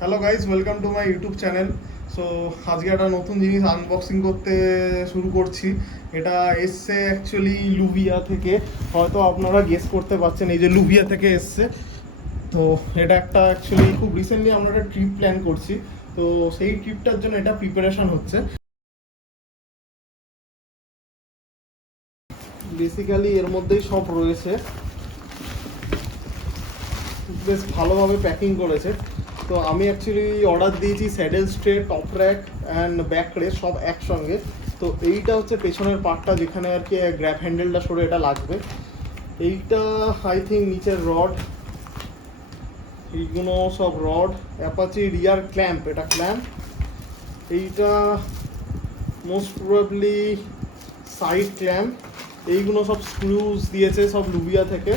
Hello guys, welcome to my YouTube channel. So আজকে একটা নতুন জিনিস আনবক্সিং করতে শুরু করছি। এটা এসছে অ্যাকচুয়ালি লুভিয়া থেকে। হয়তো আপনারা গেস করতে পারছেন এই যে লুভিয়া থেকে এসছে। তো এটা একটা অ্যাকচুয়ালি খুব রিসেন্টলি আমরা একটা ট্রিপ প্ল্যান করছি। তো সেই ট্রিপটার জন্য এটা প্রিপারেশন হচ্ছে। বেসিক্যালি এর মধ্যেই সব রয়েছে, বেশ ভালোভাবে প্যাকিং করেছে। তো আমি অ্যাকচুয়ালি অর্ডার দিয়েছি saddle স্ট্রে, top rack and back রে সব একসঙ্গে। তো এইটা হচ্ছে পেছনের পার্টটা, যেখানে আর কি গ্র্যাব হ্যান্ডেলটা সরে এটা লাগবে। এইটা আই থিঙ্ক নিচের রড, এইগুলো সব রড। অ্যাপাচি রিয়ার ক্ল্যাম্প, এটা ক্ল্যাম্প। এইটা মোস্ট প্রবাবলি সাইড ক্ল্যাম্প। এইগুলো সব স্ক্রুজ দিয়েছে সব লুবিয়া থেকে।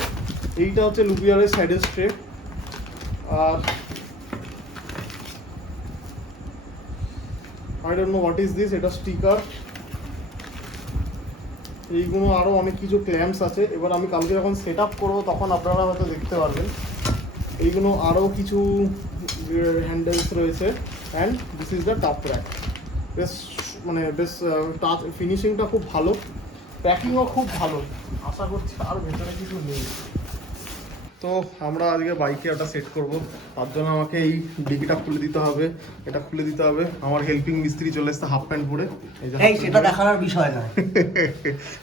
এইটা হচ্ছে লুবিয়ারের স্যাডেল স্ট্রে। আর I don't know what is this, এটা স্টিকার। এইগুলো আরও অনেক কিছু ক্ল্যাম্পস আছে। এবার আমি কালকে যখন সেট আপ করবো তখন আপনারা হয়তো দেখতে পারবেন। এইগুলো আরও কিছু হ্যান্ডেলস রয়েছে। And this is the top rack. বেশ বেশ টাচ ফিনিশিংটা খুব ভালো, প্যাকিংও খুব ভালো। আশা করছি আর ভেতরে কিছু নেই। তো আমরা আজকে বাইকে ওটা সেট করব। তার জন্য আমাকে এই ডিকিটা খুলে দিতে হবে, এটা খুলে দিতে হবে। আমার হেল্পিং মিস্ত্রি চলে এসছে হাফ প্যান্ট পরে। এই সেটা দেখানোর বিষয় না।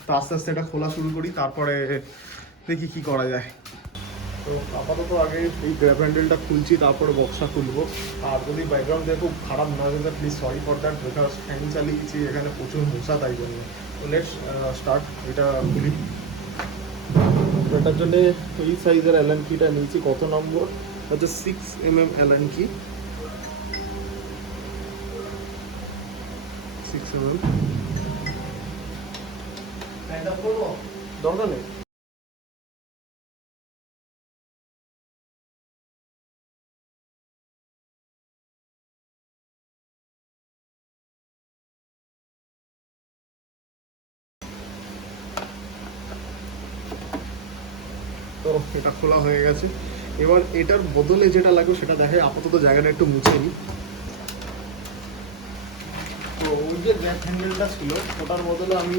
তো আস্তে আস্তে এটা খোলা শুরু করি, তারপরে দেখি কি করা যায়। তো আপাতত আগে এই গ্র্যাব হ্যান্ডেলটা খুলছি, তারপরে বক্সটা খুলবো। আর যদি ব্যাকগ্রাউন্ডে খুব খারাপ না হয়ে যায় please sorry for that, because fan চালিয়েছি, এখানে প্রচুর মশা, তাই জন্য। তো লেটস স্টার্ট। এটা খুলি। এটার জন্য এই সাইজের অ্যালান কিটা নিয়েছি। কত নম্বর? আচ্ছা 6mm অ্যালান কি, 6mm। দরকার নেই। তো এটা খোলা হয়ে গেছে। এবার এটার বদলে যেটা লাগবে সেটা দেখে। আপাতত জায়গাটা একটু মুছে নিই। তো ওই যে গ্র্যাব হ্যান্ডেলটা ছিল ওটার বদলে আমি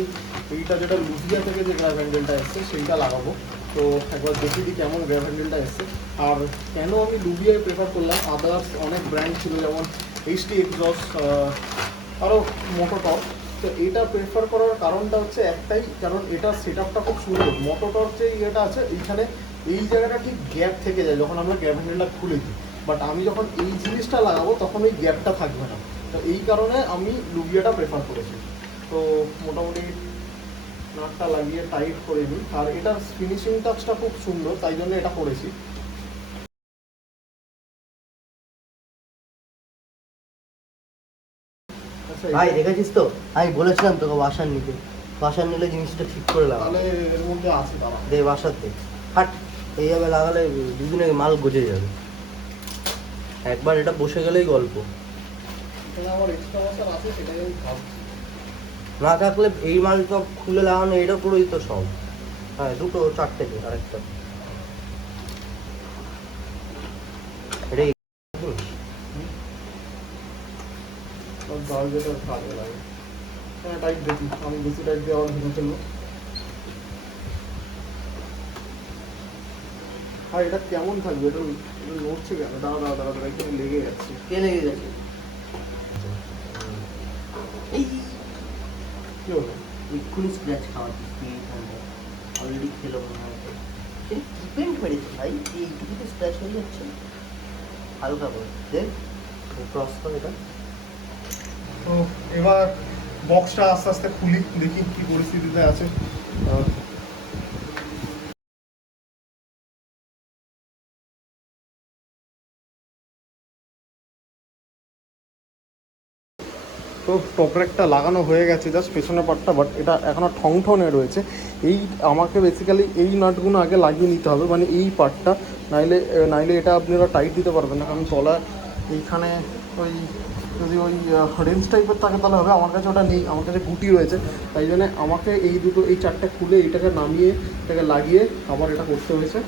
এইটা, যেটা লুভিয়া থেকে যে গ্র্যাব হ্যান্ডেলটা এসছে সেইটা লাগাবো। তো একবার দেখে দিই কেমন গ্র্যাব হ্যান্ডেলটা এসছে। আর কেন আমি লুভিয়ায় প্রেফার করলাম, আদার্স অনেক ব্র্যান্ড ছিল যেমন এইচটি এক্সজস্ট, আরও মোটোটর্ক। তো এটা প্রেফার করার কারণটা হচ্ছে একটাই, কারণ এটার সেট আপটা খুব সুন্দর। মোটোটর্ক যে ইয়েটা আছে এইখানে এই জায়গাটা ঠিক গ্যাপ থেকে যায় যখন আমরা গ্র্যাব হ্যান্ডেলটা খুলে দিই। বাট আমি যখন এই জিনিসটা লাগাবো তখন ওই গ্যাপটা থাকবে না। তো এই কারণে আমি লুবিয়াটা প্রেফার করেছি। তো মোটামুটি নাটটা লাগিয়ে টাইট করে নিই। আর এটার ফিনিশিং টাচটা খুব সুন্দর, তাই জন্য এটা করেছি। ভাই দেখেছিস তো, আমি বলেছিলাম তোকে বাসার নিতে। বাসার নিলে জিনিসটা ঠিক করে লাগা। তাহলে এর মধ্যে আছে দাঁড়া, দে বাসার দে। হাট, এইভাবে লাগালে দুদিনে মাল গজে যাবে। একবার এটা বসে গেলেই গল্প। আমার এক্সট্রা মশার আছে, সেটাই আমি ভাবছি। না থাকলে এই মাল তো খুলে লাগানো, এটা পুরোই তো সব। হ্যাঁ, দুটো চারটে দে, আরেকটা এটাই। যেটা ভালো লাগে হ্যাঁ টাইট দেখি, আমি বেশি টাইট দিয়ে আবার ভেঙে ফেলবো। আর এটা কেমন থাকবে? এটা নড়ছে কেন? দাঁড়া দাঁড়া দাঁড়া দাঁড়া, এখানে লেগে যাচ্ছে। কে লেগে গেছে? এই কি হলো? এক্ষুনি স্ক্র্যাচ খাওয়া অলরেডি খেলো মনে হয়। পেন্ট মেরেছে ভাই, এইটুকুতে স্ক্র্যাচ হয়ে যাচ্ছে হালকা করে। দেখ ক্রস করে এটা। তো এবার বক্সটা আস্তে আস্তে খুলি, দেখি কি পরিস্থিতিতে আছে। তো টপ র্যাকটা লাগানো হয়ে গেছে, জাস্ট পেছনের পার্টটা, বাট এটা এখনও ঠং ঠনে রয়েছে। এই আমাকে বেসিক্যালি এই নাটগুলো আগে লাগিয়ে নিতে হবে, মানে এই পার্টটা, নাইলে এটা আপনারা টাইট দিতে পারবেন না, কারণ তলা এইখানে ওই যদি ওই রেঞ্জ টাইপের থাকে তাহলে হবে, আমার কাছে ওটা নেই, আমার কাছে গুটি রয়েছে, তাই জন্য আমাকে এই চারটে খুলে এইটাকে নামিয়ে এটাকে লাগিয়ে আবার এটা করতে হয়েছে।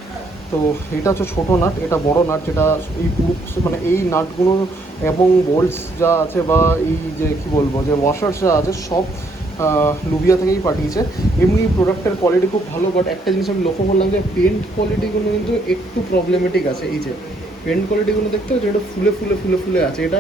তো এটা হচ্ছে ছোটো নাট, এটা বড় নাট, যেটা এই পুরো মানে এই নাটগুলো এবং বোল্টস যা আছে বা এই যে কী বলবো যে ওয়াশার্স যা আছে সব লুবিয়া থেকেই পাঠিয়েছে। এমনি প্রোডাক্টের কোয়ালিটি খুব ভালো, বাট একটা জিনিস আমি লক্ষ্য করলাম যে পেন্ট কোয়ালিটিগুলো কিন্তু একটু প্রবলেমেটিক আছে। এই যে পেন্ট কোয়ালিটিগুলো দেখতে হচ্ছে, এটা ফুলে ফুলে ফুলে ফুলে আছে, এটা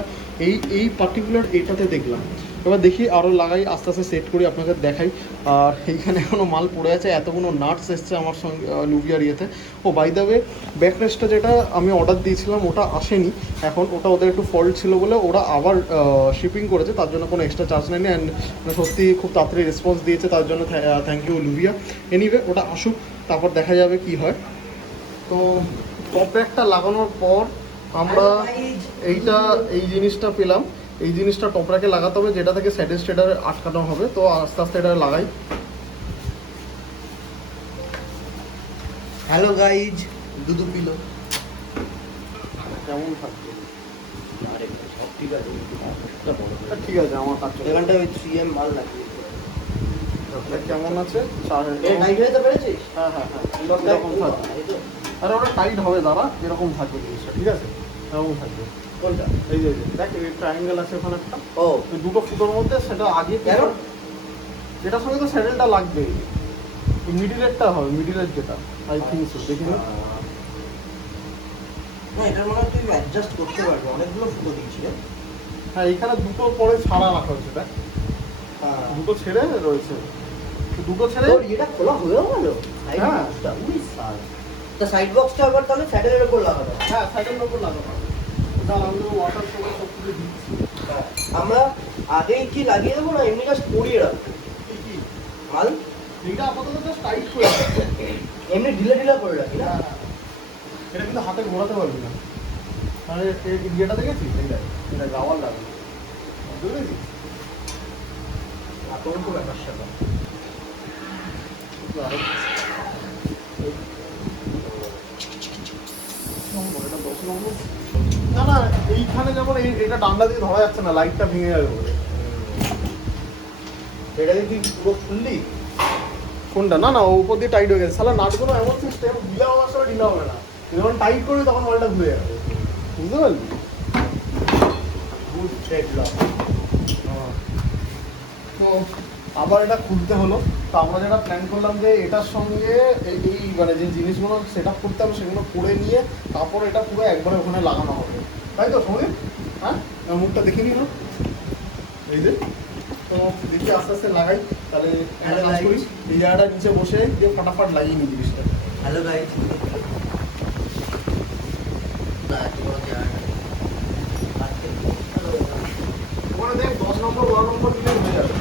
এই পার্টিকুলার এটাতে দেখলাম। এবার দেখি আরও লাগাই, আস্তে আস্তে সেট করি, আপনাদের দেখাই। আর এইখানে এখনও মাল পড়ে আছে, এতগুলো নাটস এসছে আমার সঙ্গে লুবিয়ার ইয়েতে। ও বাই দ্য ওয়ে, ব্যাকরেস্টটা যেটা আমি অর্ডার দিয়েছিলাম ওটা আসেনি এখন, ওটা ওদের একটু ফল্ট ছিল বলে ওরা আবার শিপিং করেছে, তার জন্য কোনো এক্সট্রা চার্জ নেয়নি। অ্যান্ড সত্যি খুব তাড়াতাড়ি রেসপন্স দিয়েছে, তার জন্য থ্যাংক ইউ লুবিয়া। এনিওয়ে ওটা আসুক, তারপর দেখা যাবে কি হয়। তো টপ ব্যাগটা লাগানোর পর আমরা এই জিনিসটা পেলাম, এই জিনিসটা টপ র্যাকে লাগাতে হবে, যেটা থেকে স্যাডেল স্টেডারে আটকানো হবে। তো আস্তে আস্তে এটা লাগাই। হ্যালো গাইজ, দুধু পিলো কেমন থাকবে? আরে সব ঠিক আছে, ঠিক আছে, আমার কাজ চলে। এখানটা ওই 3M মাল লাগিয়ে কেমন আছে? টাইট হয়ে তো পেরেছিস? হ্যাঁ হ্যাঁ হ্যাঁ, এরকম থাকবে। আরে ওটা টাইট হবে দাঁড়া, এরকম থাকবে জিনিসটা, ঠিক আছে? এরকম থাকবে। কোনটা? এই যে দেখ, এই ট্রায়াঙ্গেল আছে ওখানে একটা, ও ওই দুটো ফুটোর মধ্যে সেটা আগে কেন? এটার সঙ্গে তো স্যাডেলটা লাগবে, মিডিলেরটা হবে, মিডিলের যেটা আই থিঙ্ক সো, দেখি না। না, এটার মনে হয় তুই অ্যাডজাস্ট করতে পারবি, অনেকগুলো ফুটো দিয়েছি রে। হ্যাঁ, এখানে দুটো পরে ছাড়া রাখা হয়েছে, দেখ দুটো ছেড়ে রয়েছে, দুটো ছেড়ে। তোর এটা খোলা হয়েও গেল সাইড হ্যাঁ। বক্সটা, উই সাল। তা সাইড বক্সটা আবার তাহলে স্যাডেলের উপর লাগানো। হ্যাঁ, সাইডের উপর লাগানো। দাঁড়া, আমি ওয়াটার সময় সব কিছু দিচ্ছি। আমরা আগেই কি লাগিয়ে দেবো না এমনি জাস্ট পরিয়ে রাখবো কি কি মাল? এইটা আপাতত জাস্ট টাইট করে রাখছি। এমনি ঢিলে ঢিলে করে রাখি না? হ্যাঁ, এটা কিন্তু হাতে ঘোরাতে পারবি না, মানে এই ইয়েটা দেখেছিস, এটা গাওয়ার লাগবে, বুঝতে পেরেছিস? এত তো ব্যাপার সেটা। না না, এইখানে যেমন এটা ডান্ডা দিয়ে ধরা যাচ্ছে না, লাইটটা ভেঙে যাবে বলে। এটাকে তুই পুরো খুললি? কোনটা? না না, উপর দিয়ে টাইট হয়ে গেছে, সালা নাটগুলো এমন সিস্টেম, ঢিলা হওয়ার সময় ঢিলা হবে না, যখন টাইট করবি তখন মালটা ঘুরে যাবে, বুঝতে পারলি? Good deadlock. তো আবার এটা খুলতে হলো। তো আমরা যেটা প্ল্যান করলাম যে এটার সঙ্গে এই মানে যে জিনিসগুলো সেট আপ করতে হবে সেগুলো করে নিয়ে তারপর এটা পুরো একবারে ওখানে লাগানো হবে, তাই তো সমীর? হ্যাঁ, মুখটা দেখে নিল এই যে। তো দেখি আস্তে আস্তে লাগাই, তাহলে একটা কাজ করি, এই জায়গাটা নিচে বসে দিয়ে ফটাফট লাগিয়ে নিই জিনিসটা। Hello guys. ওখানে দেখ 10 নম্বর 12 নম্বর দিলে হয়ে যাবে।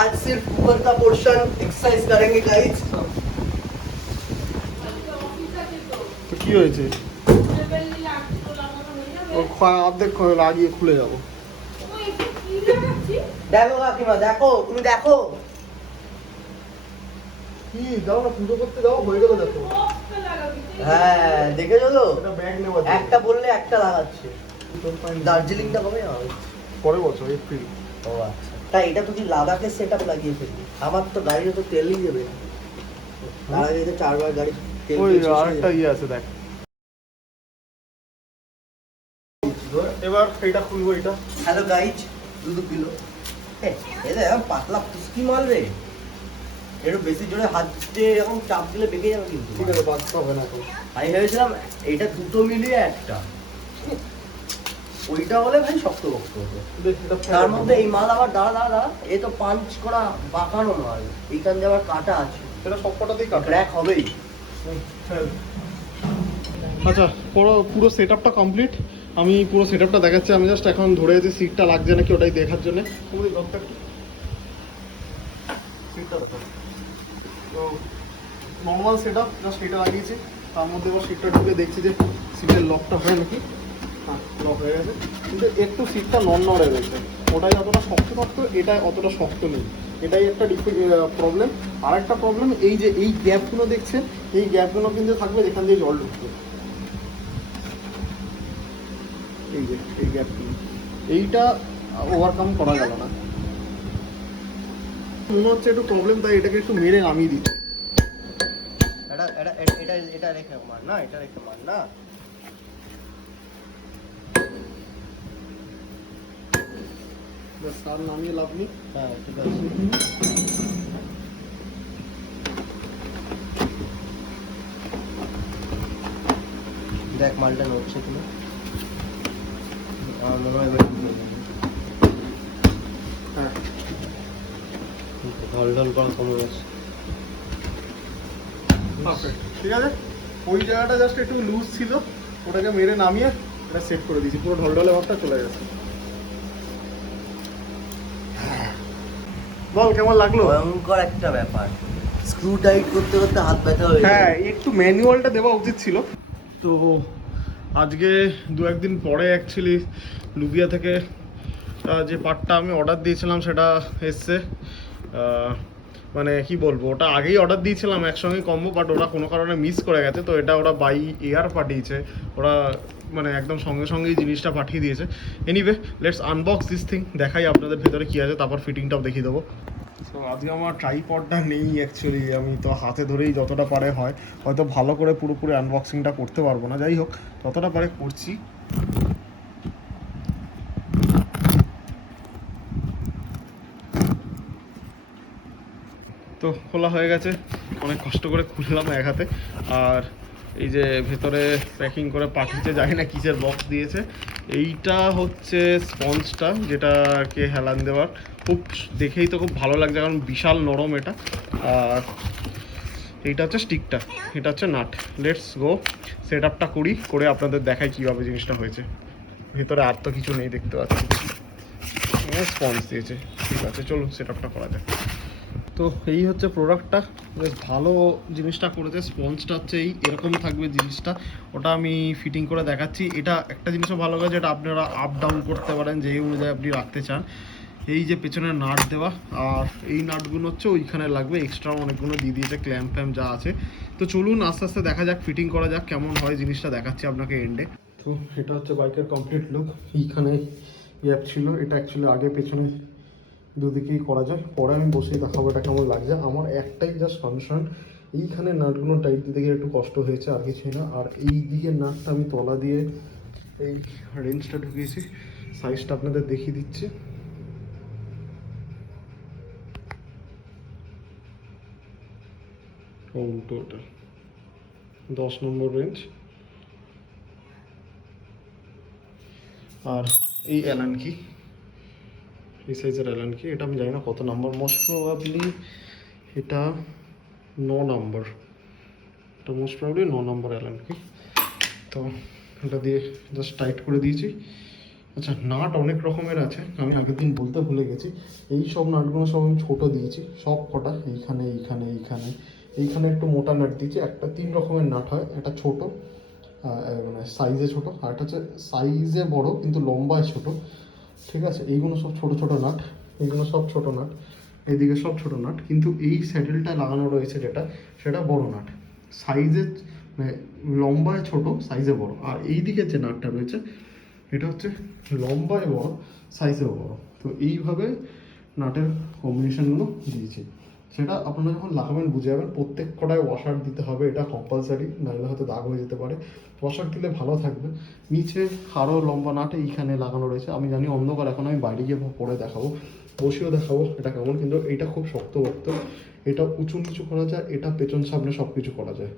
आज सिर्फ ऊपर का पोर्शन एक्सरसाइज करेंगे गाइस। তো কি হয়েছে? অর্ধেক লাগিয়ে খুলে যাবো। দেখো কাকিমা, দেখো তুমি দেখো। কি দাও না, পুজো করতে দাও, হয়ে গেল দেখো। হ্যাঁ দেখেছো তো, এটা ব্যাগ নেওয়া একটা বললে একটা লাগাচ্ছে। দার্জিলিংটা কবে হবে? পরের বছর এপ্রিল। ও আচ্ছা, তাই এটা তুমি লাদাখের সেটআপ লাগিয়ে ফেলবি। আমার তো গাড়িতে তো তেলই দেবে না, তার আগে তো 4 বার গাড়ি তেল ওই শেষ হয়ে আরেকটা যাবে। ইয়ে আছে দেখ, এবার এটা খুলবো। এটা হ্যালো গাইজ, দুধ কিলো এটা পাতলা পুষ্টি মাল রে, একটু বেশি জোরে হাত দিয়ে এরকম চাপ দিলে বেঁকে যাবে কিন্তু। ঠিক আছে, বাঁচতে হবে না এখন। আমি ভেবেছিলাম এইটা দুটো মিলিয়ে একটা, ওইটা হলে ভাই শক্ত বক্ত হতো। দেখ, এটা তার মধ্যে এই মাল আবার দাঁড়া দাঁড়া দাঁড়া, এ তো পাঞ্চ করা বাঁকানো মাল, এইখান দিয়ে আবার কাটা আছে, এটা সব কটাতেই কাটে। ক্র্যাক হবেই। আচ্ছা, পুরো সেট আপটা কমপ্লিট। আমি পুরো সেট আপটা দেখাচ্ছি। আমি জাস্ট এখন ধরে আছি সিটটা লাগছে নাকি ওটাই দেখার জন্য। সিটটা দেখো, তো নর্মাল সেট আপ, জাস্ট এটা লাগিয়েছি। তার মধ্যে এবার সিটটা ঢুকে দেখছি যে সিটের লকটা হয় নাকি। হ্যাঁ, লক হয়ে গেছে, কিন্তু একটু সিটটা নড়ে রয়েছে। ওটাই অতটা শক্ত, এটা অতটা শক্ত নেই। এটাই একটা প্রবলেম। আর একটা প্রবলেম, এই যে এই গ্যাপগুলো দেখছেন, এই গ্যাপগুলো কিন্তু থাকবে যেখান দিয়ে জল ঢুকবে। এই যে এই গ্যাপগুলো, এইটা ওভারকাম করা গেল না। মনে হচ্ছে একটু প্রবলেম, তাই এটাকে একটু মেরে নামিয়ে দিচ্ছি। এটা রেখে মার না, এটা রেখে মার না। তার নামিয়ে লাভ নেই। হ্যাঁ ঠিক আছে। দেখ মালটা নড়ছে কিনা। আমার মনে হয় হ্যাঁ, ঢল করা কমে গেছে। ঠিক আছে, ওই জায়গাটা জাস্ট একটু লুজ ছিল, ওটাকে মেরে নামিয়ে এটা সেট করে দিয়েছি। পুরো ঢলঢলে ভাবটা চলে গেছে। বল কেমন লাগলো? ভয়ঙ্কর একটা ব্যাপার, স্ক্রু টাইট করতে করতে হাত ব্যথা হয়ে হ্যাঁ, একটু ম্যানুয়ালটা দেওয়া উচিত ছিল। তো আজকে 2-1 দিন পরে অ্যাকচুয়ালি লুবিয়া থেকে যে পার্টটা আমি অর্ডার দিয়েছিলাম সেটা এসছে। মানে কি বলবো, ওটা আগেই অর্ডার দিয়েছিলাম একসঙ্গে কম্বো, বাট ওরা কোনো কারণে মিস করে গেছে। তো এটা ওরা বাই এয়ার পাঠিয়েছে, ওরা মানে একদম সঙ্গে সঙ্গেই জিনিসটা পাঠিয়ে দিয়েছে। Anyway, let's unbox this thing, দেখাই আপনাদের ভেতরে কী আছে, তারপর ফিটিংটাও দেখিয়ে দেবো। তো আজকে আমার ট্রাইপডটা নেই অ্যাকচুয়ালি, আমি তো হাতে ধরেই যতটা পারে হয়, হয়তো ভালো করে পুরোপুরি আনবক্সিংটা করতে পারবো না। যাই হোক, যতটা পারে করছি। তো খোলা হয়ে গেছে, অনেক কষ্ট করে খুললাম এক হাতে। আর এই যে ভেতরে প্যাকিং করে পাঠিয়েছে, জানি না কিসের বক্স দিয়েছে। এইটা হচ্ছে স্পঞ্জটা, যেটাকে হেলান দেওয়ার। খুব দেখেই তো খুব ভালো লাগছে, কারণ বিশাল নরম এটা। আর এইটা হচ্ছে স্টিকটা, এটা হচ্ছে নাট। লেটস গো সেট আপটা করে আপনাদের দেখাই কীভাবে জিনিসটা হয়েছে। ভেতরে আর তো কিছু নেই, দেখতে পাচ্ছি স্পঞ্জ দিয়েছে। ঠিক আছে, চলুন সেট আপটা করা যায়। তো এই হচ্ছে প্রোডাক্টটা, বেশ ভালো জিনিসটা করেছে। স্পঞ্জটা হচ্ছে এরকম থাকবে জিনিসটা, ওটা আমি ফিটিং করে দেখাচ্ছি। এটা একটা জিনিসও ভালো কাজ, এটা আপনারা আপ ডাউন করতে পারেন যেই অনুযায়ী আপনি রাখতে চান। এই যে পেছনে নাট দেওয়া, আর এই নাটগুলো হচ্ছে ওইখানে লাগবে, এক্সট্রা অনেকগুলো দিয়ে দিয়েছে, ক্ল্যাম্প ফ্যাম্প যা আছে। তো চলুন আস্তে আস্তে দেখা যাক, ফিটিং করা যাক কেমন হয় জিনিসটা, দেখাচ্ছি আপনাকে এন্ডে। তো এটা হচ্ছে বাইকের কমপ্লিট লুক। এইখানে গ্যাপ ছিল, এটা অ্যাকচুয়ালি আগে পেছনে দুদিকেই করা যায়, পরে আমি বসেই দেখাবো এটা কেমন লাগছে। আমার একটাই জাস্ট কনসার্ন, এইখানে নাটগুলো টাইট দিতে গিয়ে একটু কষ্ট হয়েছে, আর কিছুই না। আর এই দিকের নাটটা আমি তলা দিয়ে এই রেঞ্জটা ঢুকিয়েছি, সাইজটা আপনাদের দেখিয়ে দিচ্ছি। উল্টো, ওটা 10 নম্বর রেঞ্জ। আর এই অ্যালান কি, এই সাইজের অ্যালান কি, এটা আমি জানি না কত নাম্বার, মোস্ট প্রবাবলি এটা 9 নম্বর, এটা মোস্ট প্রবাবলি 9 নম্বর অ্যালান কি। তো এটা দিয়ে জাস্ট টাইট করে দিয়েছি। আচ্ছা, নাট অনেক রকমের আছে, আমি আগের দিন বলতে ভুলে গেছি। এই সব নাটগুলো সব আমি ছোটো দিয়েছি, সব কটা। এইখানে একটু মোটা নাট দিয়েছি। একটা 3 রকমের নাট হয়, একটা ছোটো, মানে সাইজে ছোটো, আর একটা হচ্ছে সাইজে বড় কিন্তু লম্বায় ছোটো। ঠিক আছে, এইগুলো সব ছোটো ছোটো নাট, এইগুলো সব ছোটো নাট, এইদিকে সব ছোটো নাট। কিন্তু এই স্যাডেলটা লাগানো রয়েছে যেটা, সেটা বড় নাট, সাইজে মানে লম্বায় ছোটো, সাইজে বড়। আর এই দিকের যে নাটটা রয়েছে এটা হচ্ছে লম্বায় বড়, সাইজেও বড়। তো এইভাবে নাটের কম্বিনেশনগুলো দিয়েছি। সেটা আপনারা যখন লাগাবেন বুঝে যাবেন। প্রত্যেক কটায় ওয়াশার দিতে হবে, এটা কম্পালসারি, নাহলে হয়তো দাগ হয়ে যেতে পারে। ওয়াশার দিলে ভালো থাকবে। নিচে আরও লম্বা নাট এইখানে লাগানো রয়েছে। আমি জানি অন্ধকার, এখন আমি বাইরে গিয়ে পরে দেখাবো, বসেও দেখাবো এটা কেমন। কিন্তু এটা খুব শক্ত, এটা উঁচু নিচু করা যায়, এটা পেছন সামনে সব কিছু করা যায়।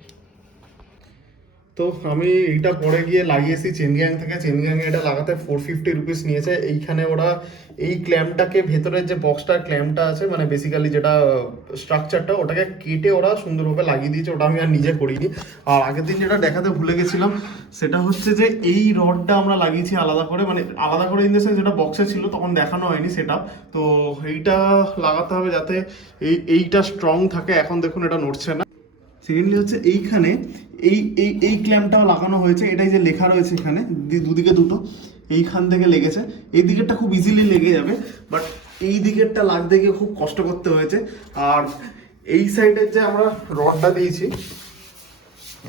তো আমি এইটা পরে গিয়ে লাগিয়েছি চেনগ্যাং থেকে। চেনগ্যাংয়ে এটা লাগাতে 450 রুপিস নিয়েছে। এইখানে ওরা এই ক্ল্যাম্পটাকে, ভেতরের যে বক্সটার ক্ল্যাম্পটা আছে, মানে বেসিক্যালি যেটা স্ট্রাকচারটা, ওটাকে কেটে ওরা সুন্দরভাবে লাগিয়ে দিয়েছে। ওটা আমি আর নিজে করিনি। আর আগের দিন যেটা দেখাতে ভুলে গেছিলাম সেটা হচ্ছে যে এই রডটা আমরা লাগিয়েছি আলাদা করে, মানে আলাদা করে ইন দ্য সেন্স যেটা বক্সে ছিল তখন দেখানো হয়নি সেটা। তো এইটা লাগাতে হবে যাতে এইটা স্ট্রং থাকে। এখন দেখুন এটা নড়ছে না। সেকেন্ডলি হচ্ছে এইখানে এই ক্ল্যাম্পটাও লাগানো হয়েছে। এটাই যে লেখা রয়েছে এখানে দুদিকে দুটো, এইখান থেকে লেগেছে। এই দিকেরটা খুব ইজিলি লেগে যাবে, বাট এই দিকেরটা লাগতে গিয়ে খুব কষ্ট করতে হয়েছে। আর এই সাইডের যে আমরা রডটা দিয়েছি,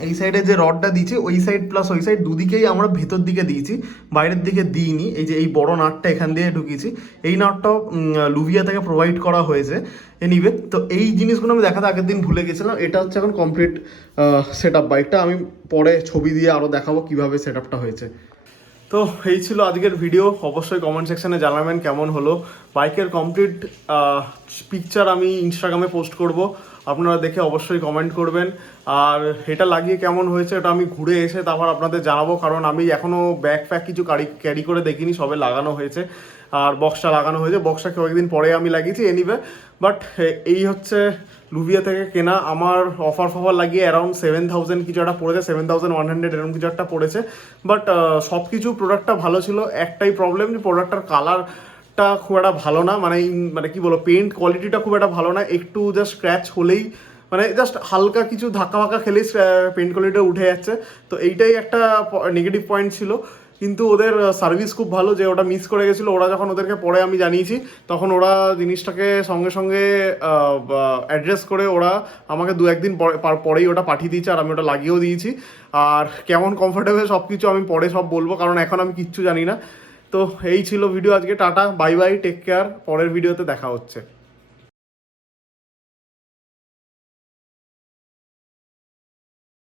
এই সাইডে যে রডটা দিয়েছি, ওই সাইড প্লাস ওই সাইড দুদিকেই আমরা ভেতর দিকে দিয়েছি, বাইরের দিকে দিইনি। এই যে এই বড় নাটটা এখান দিয়ে ঢুকিয়েছি, এই নাটটাও লুভিয়া থেকে প্রোভাইড করা হয়েছে। এনিওয়ে, তো এই জিনিসগুলো আমি দেখাতে আগের দিন ভুলে গেছিলাম। এটা হচ্ছে এখন কমপ্লিট সেট আপ বাইকটা। আমি পরে ছবি দিয়ে আরও দেখাবো কীভাবে সেট আপটা হয়েছে। তো এই ছিল আজকের ভিডিও। অবশ্যই কমেন্ট সেকশনে জানাবেন কেমন হলো। বাইকের কমপ্লিট পিকচার আমি ইনস্টাগ্রামে পোস্ট করব, আপনারা দেখে অবশ্যই কমেন্ট করবেন। আর এটা লাগিয়ে কেমন হয়েছে এটা আমি ঘুরে এসে তারপর আপনাদের জানাবো, কারণ আমি এখনও ব্যাগ ফ্যাগ কিছু ক্যারি করে দেখিনি, সবে লাগানো হয়েছে। আর বক্সটা লাগানো হয়েছে, বক্সটা কয়েকদিন পরে আমি লাগিয়েছি। এনিওয়ে, বাট এই হচ্ছে লুভিয়া থেকে কেনা। আমার অফার ফফার লাগিয়ে অ্যারাউন্ড 7000 কিছু একটা পড়েছে, 7100 এরকম কিছু একটা পড়েছে। বাট সব কিছু প্রোডাক্টটা ভালো ছিল। একটাই প্রবলেম, যে প্রোডাক্টটার কালারটা খুব একটা ভালো না, মানে কি বলবো, পেন্ট কোয়ালিটিটা খুব একটা ভালো না। একটু জাস্ট স্ক্র্যাচ হলেই, মানে জাস্ট হালকা কিছু ধাক্কা ফাক্কা খেলেই পেন্ট কোয়ালিটিটা উঠে যাচ্ছে। তো এইটাই একটা নেগেটিভ পয়েন্ট ছিল। কিন্তু ওদের সার্ভিস খুব ভালো, যে ওটা মিস করে গেছিলো। ওরা যখন ওদেরকে পরে আমি জানিয়েছি, তখন ওরা জিনিসটাকে সঙ্গে সঙ্গে অ্যাড্রেস করে ওরা আমাকে 2-1 দিন পরেই ওটা পাঠিয়ে দিয়েছে, আর আমি ওটা লাগিয়েও দিয়েছি। আর কেমন কমফোর্টেবল সব কিছু আমি পরে সব বলবো, কারণ এখন আমি কিচ্ছু জানি না। তো এই ছিল ভিডিও আজকে। Tata, bye bye, take care. পরের ভিডিওতে দেখা হচ্ছে।